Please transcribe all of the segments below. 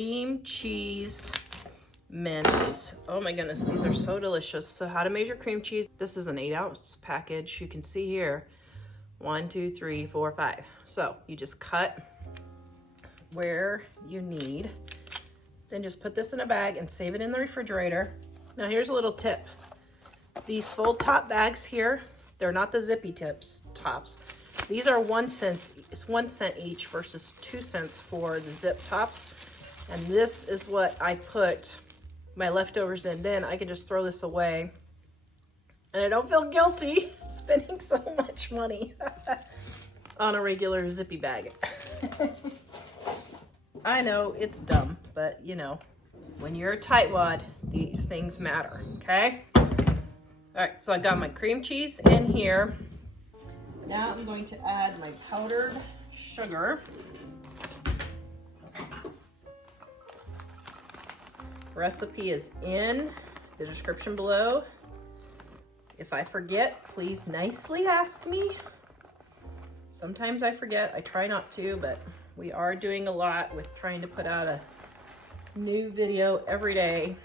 Cream cheese mince. Oh my goodness, these are so delicious. So how to measure cream cheese. This is an 8-ounce package. You can see here, 1, 2, 3, 4, 5. So you just cut where you need. Then just put this in a bag and save it in the refrigerator. Now here's a little tip. These fold top bags here, they're not the zippy tops. These are 1 cent. It's 1 cent each versus 2 cents for the zip tops. And this is what I put my leftovers in. Then I can just throw this away. And I don't feel guilty spending so much money on a regular zippy bag. I know it's dumb, but you know, when you're a tightwad, these things matter, okay? All right, so I got my cream cheese in here. Now I'm going to add my powdered sugar. Recipe is in the description below. If I forget, please nicely ask me. Sometimes I forget, I try not to, but we are doing a lot with trying to put out a new video every day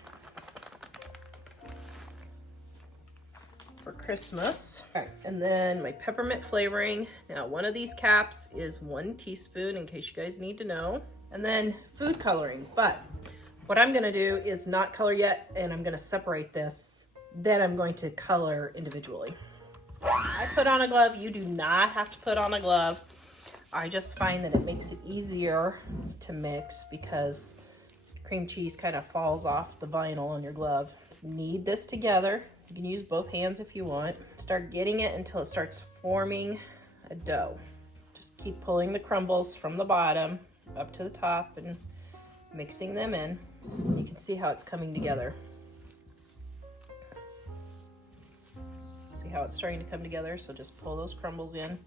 for Christmas. All right, and then my peppermint flavoring. Now, one of these caps is 1 teaspoon in case you guys need to know. And then food coloring, but what I'm gonna do is not color yet, and I'm gonna separate this. Then I'm going to color individually. I put on a glove. You do not have to put on a glove. I just find that it makes it easier to mix because cream cheese kind of falls off the vinyl on your glove. Just knead this together. You can use both hands if you want. Start getting it until it starts forming a dough. Just keep pulling the crumbles from the bottom up to the top and mixing them in. You can see how it's coming together. See how it's starting to come together? So just pull those crumbles in.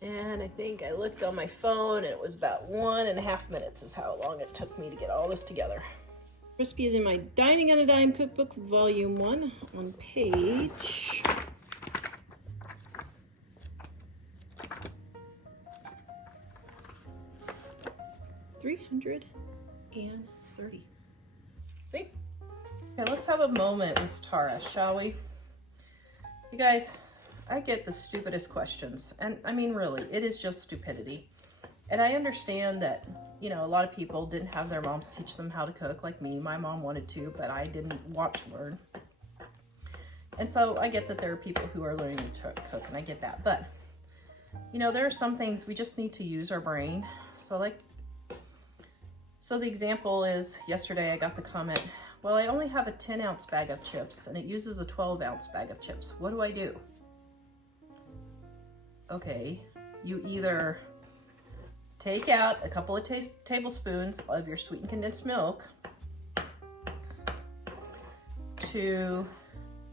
And I think I looked on my phone and it was about 1.5 minutes is how long it took me to get all this together. Recipe is in my Dining on a Dime cookbook, volume 1, on page 330. See? Okay, let's have a moment with Tara, shall we? You guys, I get the stupidest questions. And I mean, really, it is just stupidity. And I understand that, you know, a lot of people didn't have their moms teach them how to cook like me. My mom wanted to, but I didn't want to learn. And so I get that there are people who are learning to cook, and I get that. But, you know, there are some things we just need to use our brain. So the example is, yesterday I got the comment, well, I only have a 10-ounce bag of chips, and it uses a 12-ounce bag of chips. What do I do? Okay, you either take out a couple of tablespoons of your sweetened condensed milk to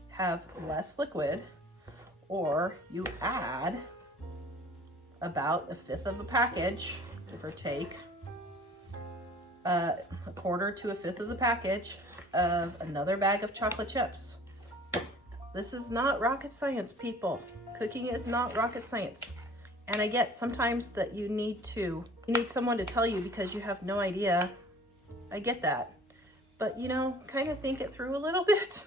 have less liquid, or you add about 1/5 of a package, give or take, a 1/4 to 1/5 of the package of another bag of chocolate chips. This is not rocket science, people. Cooking is not rocket science. And I get sometimes that you need someone to tell you because you have no idea. I get that. But, you know, kind of think it through a little bit.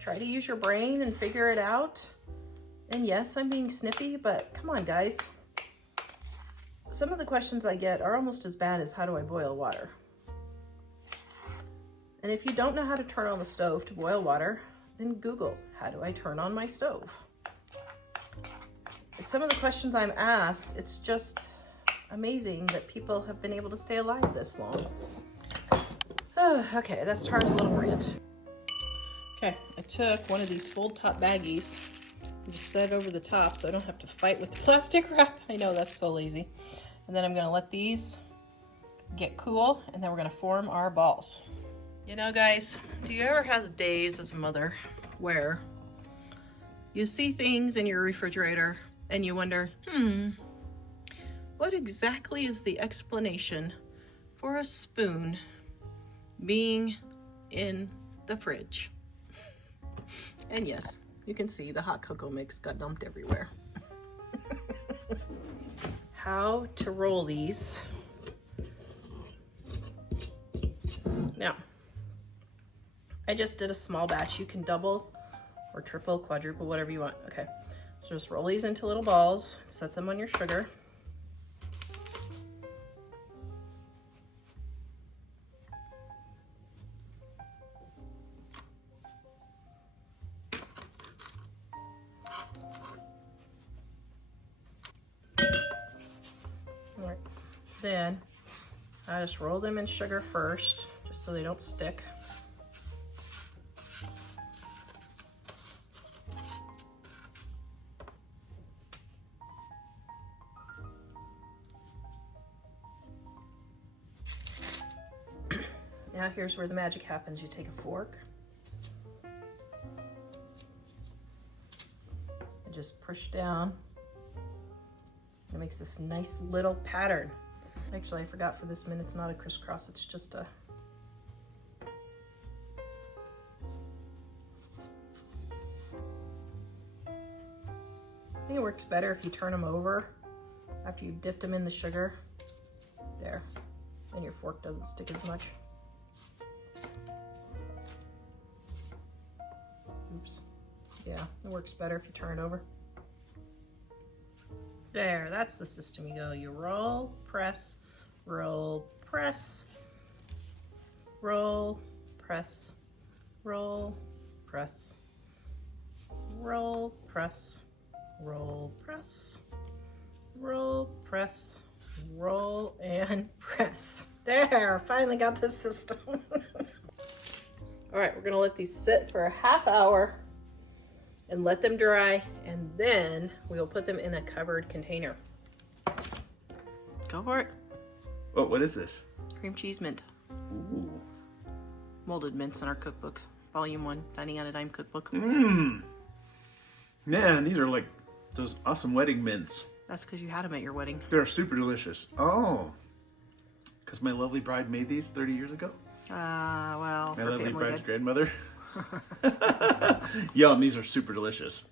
Try to use your brain and figure it out. And yes, I'm being snippy, but come on, guys. Some of the questions I get are almost as bad as how do I boil water? And if you don't know how to turn on the stove to boil water, then Google, how do I turn on my stove? Some of the questions I'm asked, it's just amazing that people have been able to stay alive this long. Oh, okay, that's Tara's little rant. Okay, I took one of these fold top baggies and just set it over the top so I don't have to fight with the plastic wrap. I know, that's so lazy. And then I'm gonna let these get cool, and then we're gonna form our balls. You know, guys, do you ever have days as a mother where you see things in your refrigerator and you wonder, what exactly is the explanation for a spoon being in the fridge. And yes, you can see the hot cocoa mix got dumped everywhere. How to roll these. Now, I just did a small batch. You can double or triple, quadruple, whatever you want. Okay, so just roll these into little balls, set them on your sugar. All right. Then I just roll them in sugar first, just so they don't stick. Now here's where the magic happens. You take a fork and just push down. It makes this nice little pattern. Actually, I forgot for this minute, it's not a crisscross, it's just a... I think it works better if you turn them over after you've dipped them in the sugar. There, and your fork doesn't stick as much. Oops. Yeah, it works better if you turn it over. There, that's the system you go. You roll, press, roll, press, roll, press, roll, press, roll, press, roll, press, roll, press, roll, and press. There, finally got the system. All right, we're gonna let these sit for a half hour and let them dry, and then we'll put them in a covered container. Go for it. Oh, what is this? Cream cheese mint. Ooh. Molded mints in our cookbooks. Volume 1, Dining on a Dime cookbook. Mmm. Man, these are like those awesome wedding mints. That's because you had them at your wedding. They're super delicious. Oh, because my lovely bride made these 30 years ago? Well, my lovely bride's did. grandmother. Yum, these are super delicious.